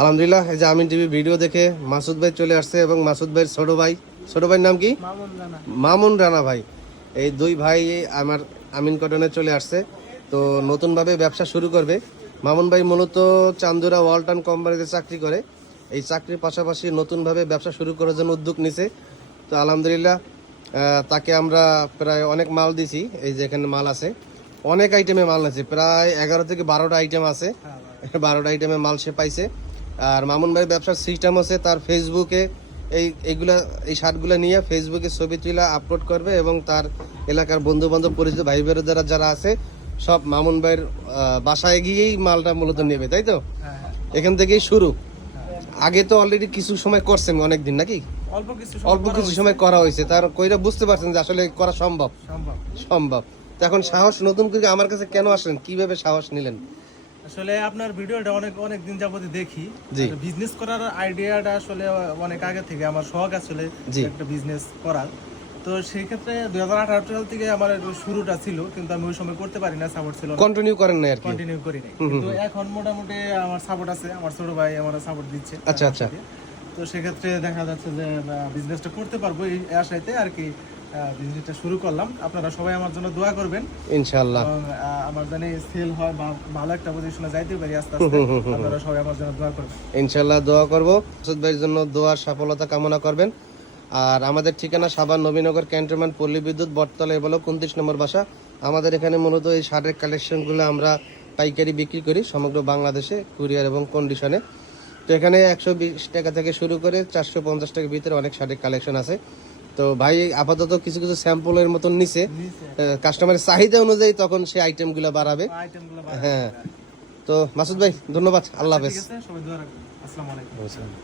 আলহামদুলিল্লাহ, এই যে আমিন টিভি ভিডিও দেখে মাসুদ ভাই চলে আসছে এবং মাসুদ ভাইয়ের ছোট ভাইয়ের নাম কি? মামুন রানা ভাই। এই দুই ভাই আমার আমিন কটনে চলে আসছে, তো নতুনভাবে ব্যবসা শুরু করবে। মামুন ভাই মূলত চান্দুরা ওয়ালটন কোম্পানিতে চাকরি করে। এই চাকরির পাশাপাশি নতুনভাবে ব্যবসা শুরু করার জন্য উদ্যোগ নিছে। তো আলহামদুলিল্লাহ তাকে আমরা প্রায় অনেক মাল দিছি। এই যে এখানে মাল আছে, অনেক আইটেমে মাল আছে, প্রায় 11 থেকে 12টা আইটেম আছে। 12টা আইটেমে মাল সে পাইছে। আর মামুন ভাইয়ের ব্যবসার সিস্টেম আছে, তার ফেসবুকে এই শার্টগুলো নিয়ে ফেসবুকে ছবি তুলে আপলোড করবে এবং তার এলাকার বন্ধু বান্ধব পরিচিত ভাই বোনেরা যারা আছে সব মামুন ভাইয়ের বাসায় গিয়েই মালটা মূলত নেবে, তাই তো? এখান থেকেই শুরু। আগে তো অলরেডি কিছু সময় করছেন, অনেকদিন নাকি? অল্প কিছু সময় করা হয়েছে, তার কইরা বুঝতে পারছেন যে আসলে করা সম্ভব। তো এখন সাহস নতুন করে আমার কাছে কেন আসলেন, কিভাবে সাহস নিলেন? আসলে আপনার ভিডিওটা অনেক দিন যাবত দেখি। বিজনেস করার আইডিয়াটা আসলে অনেক আগে থেকে আমার শখ আসলে একটা বিজনেস করার। তো সেই ক্ষেত্রে 2018 সাল থেকে আমার শুরুটা ছিল, কিন্তু আমি ওই সময় করতে পারি না, সাপোর্ট ছিল না। কন্টিনিউ করেন না আর কি? কন্টিনিউ করি না, কিন্তু এখন মোটামুটি আমার সাপোর্ট আছে, আমার ছোট ভাই আমার সাপোর্ট দিচ্ছে। আচ্ছা। তো সেক্ষেত্রে দেখা যাচ্ছে যে বিজনেসটা করতে পারবো এই আশাতে আর কি বিজনেসটা শুরু করলাম। আপনারা সবাই আমার জন্য দোয়া করবেন ইনশাআল্লাহ, এবং আমার জানি সেল হয় বা ভালো একটা পজিশনে যাইতে পারি আস্তে আস্তে। আপনারা সবাই আমার জন্য দোয়া করবেন। ইনশাআল্লাহ দোয়া করব। মাসুদ ভাইয়ের জন্য দোয়ার সফলতা কামনা করবেন। আর আমাদের ঠিকানা সাভার নবীনগর ক্যান্টনমেন্ট পল্লী বিদ্যুৎ বটতলা, এ বলো 29 নম্বর বাসা। আমাদের এখানে মূলত এই শার্টের কালেকশনগুলো আমরা পাইকারি বিক্রি করি সমগ্র বাংলাদেশে, কুরিয়ার এবং কন্ডিশনে। তো এখানে 120 টাকা থেকে শুরু করে 450 টাকার ভিতরে অনেক শার্টের কালেকশন আছে। তো ভাই আপাতত কিছু স্যাম্পলের মতন নিচে, কাস্টমারের চাহিদা অনুযায়ী তখন সেই আইটেমগুলো বাড়াবে। হ্যাঁ, তো মাসুদ ভাই ধন্যবাদ, আল্লাহ হাফেজ। সবাই দোয়া রাখবেন। আসসালামু আলাইকুম।